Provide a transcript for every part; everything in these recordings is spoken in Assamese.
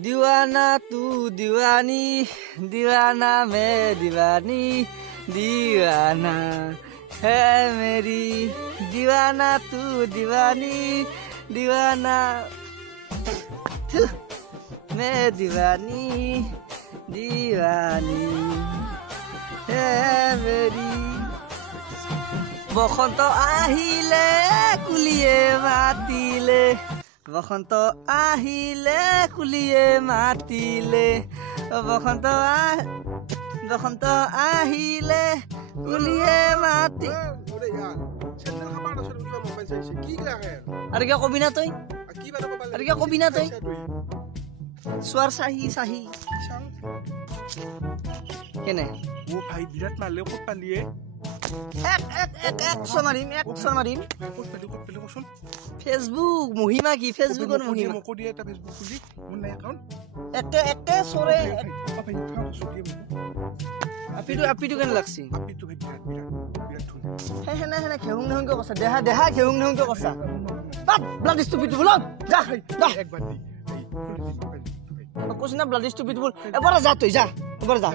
दीवाना तू दीवानी दीवाना मैं दीवानी दीवाना है मेरी दीवाना तू दीवानी दीवाना मैं दीवानी दीवानी है मेरी बसंत आहिले कुलिए मातिले बसंत आहिले कुलिए मातिले बसंत आहिले कुलिए माति अरे क्या कबि ना तई अरे क्या कबि ना तई स्वर साही साही केने वो भाई विराट मारले कत पालिए एक सोमारिम फेसबुक महिमा की फेसबुकर महिमा मको दिए এটা फेसबुक খুলি মোৰ নাই একাউন্ট এতে সরে আপনি উঠা সুটিয়ে আপিটো কেন লাগছি আপিটো বিরাট ধুন হেনা খেহুং নহং কে কথা দেহা খেহুং নহং কে কথা বাট ব্লাড স্টুপিড বল যা একবার দি কোছ না ব্লাড স্টুপিড বল এবারে যা তুই যা এবারে যা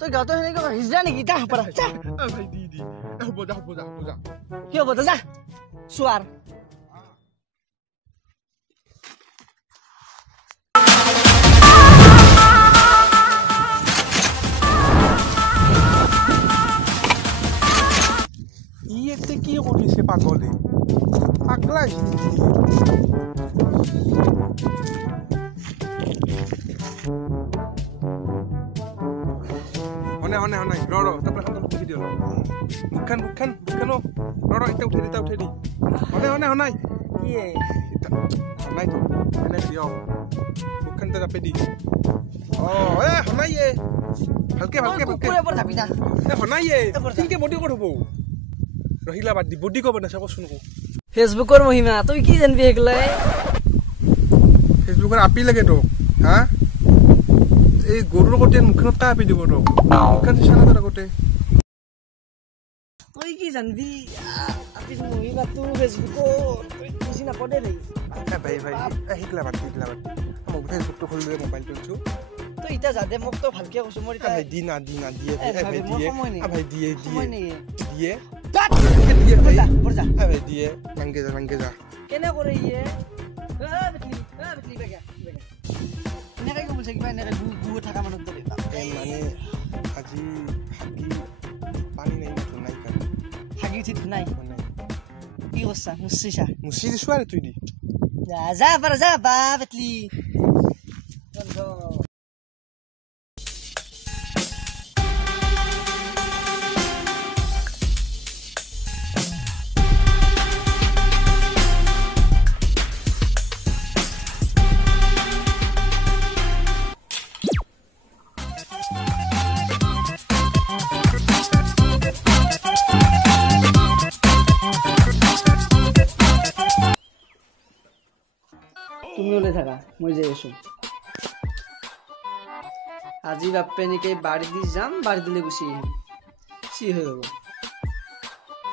তুই গাতো হেনে কে হিজরা নেকি যা পারা যা ভাই দি বজা কি হবো যা সুয়ার ইয়েতে কি কৰিছে পাগলে পাগলা অনে ৰ তাৰপৰে হাত উঠে দিও বুকখান ৰ এটা উঠে দি অনে কি নাই তো এনে দিও বুকখান তে যাপে দি এ হনাই এ ভালকে কুকুরে পর যাবি না এ হনাই এ তিনকে বডি কত হবো রহিলা বাদ দি বডি কব না সব শুনকো ফেসবুকৰ মহিমা তুই কি জানবি একলাই ফেসবুকৰ আপি লাগে তো হ্যাঁ এই গরুর কোটে মুখনত কা আপি দিব তো মুখন সানা তোরা কোটে তুই কি জানবি আপি মহিমা তুই ফেসবুকত তুই বুঝি না পড়ে রে ভাই হিকলা বাদ মোক ফেসবুক তো খুললে মোবাইল তো তুই ইটা যা দে মোক তো ভালকে কইছো মোৰ ইটা ভাই দি না দিয়ে ভাই দিয়ে বরজা ভাই দিয়ে মাঙ্গে যা কেনে করে ইয়ে বেটলি বেগা নেকে কি বলছে কি ভাই নেকে গু থাকা মানুষ ধরে মানে আজি হাগি পানি নাই কার হাগি ঠিক নাই কি করছা মুসি দিছো আরে তুই দি যা বা বেটলি বন্ধ তুমি ওলে থাকা মই যাই আছো আজি বাপে নিকে বাড়ি দি যাম বাড়ি দিলে গুছি সি হয়ে যাব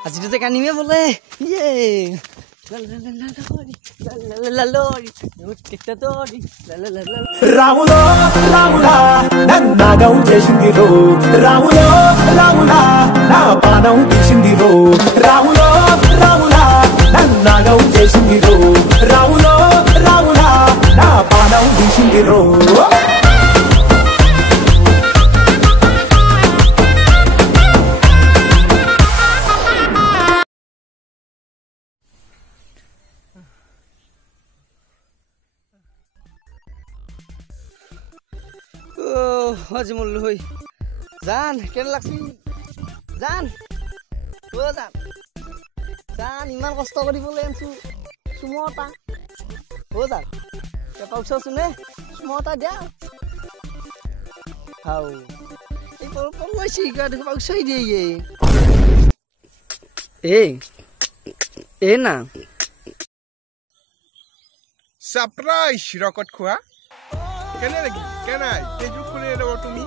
আজি তো কানিমে বলে ইয়ে రాములో రాములా నన్నగం చేసిందిరో రాములో రాములా నా పానం తీసిందిరో రాములో రాములా నన్నగం చేసిందిరో రాములో రాములా నా పానం తీసిందిరో আজি মল্লু হই জান কেন লাগছি জান ইমান কষ্ট কৰি বলে আনছো সুমতা জান পাউছ শুনে সুমতা দিয়া হাও এই পড়ছি দেখো পাউছই দিয়ে এ না সারপ্রাইজ রকট খোয়া কেনে লাগি কেনাই ফেসবুক খুলে দেব তুমি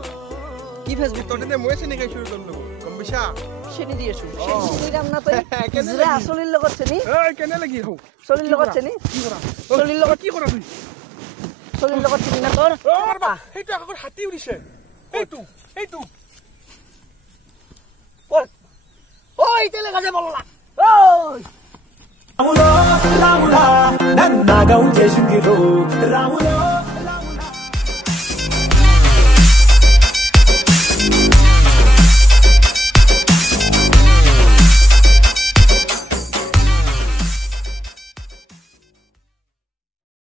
কি ফেসবুক তোতে মই চেনি গাই শুরু করলো কম বেশা চেনি দিয়েছো চেনি দাম না তই কেনে আসলির লগত চেনি এই কেনে লাগি হও চলির লগত চেনি কি করা চলির লগত কি করা তুই চলিৰ লগত চিনি না তোৰ সেইটো আগত হাতী উৰিছে এইটো ঐ তেলে গাজে বললা ঐ రాములా నన్నగా చేసింది రో రాములో